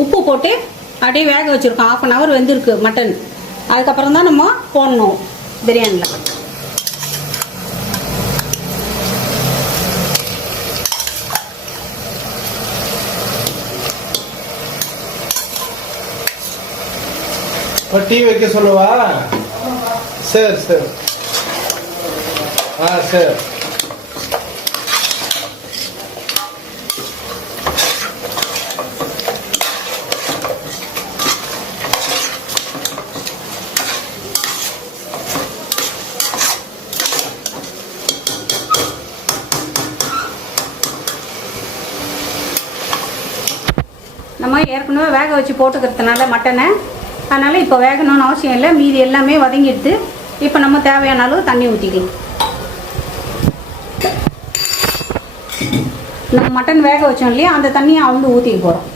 உப்பு போட்டு அப்படியே வேக வச்சுருக்கோம். 1/2 hour வெந்திருக்கு மட்டன். அதுக்கப்புறம் தான் நம்ம போடணும் பிரியாணியில். டீ வைக்க சொல்லவா? சரி சரி. சரி. நம்ம ஏற்கனவே வேக வச்சு போட்டுக்கிறதுனால மட்டனை, அதனால் இப்போ வேகணும்னு அவசியம் இல்லை. மீதி எல்லாமே வதங்கிடுது. இப்போ நம்ம தேவையான அளவு தண்ணி ஊற்றிக்கலாம். நம்ம மட்டன் வேக வச்சோம் இல்லையா, அந்த தண்ணியை வந்து ஊற்றிக்க போகிறோம்.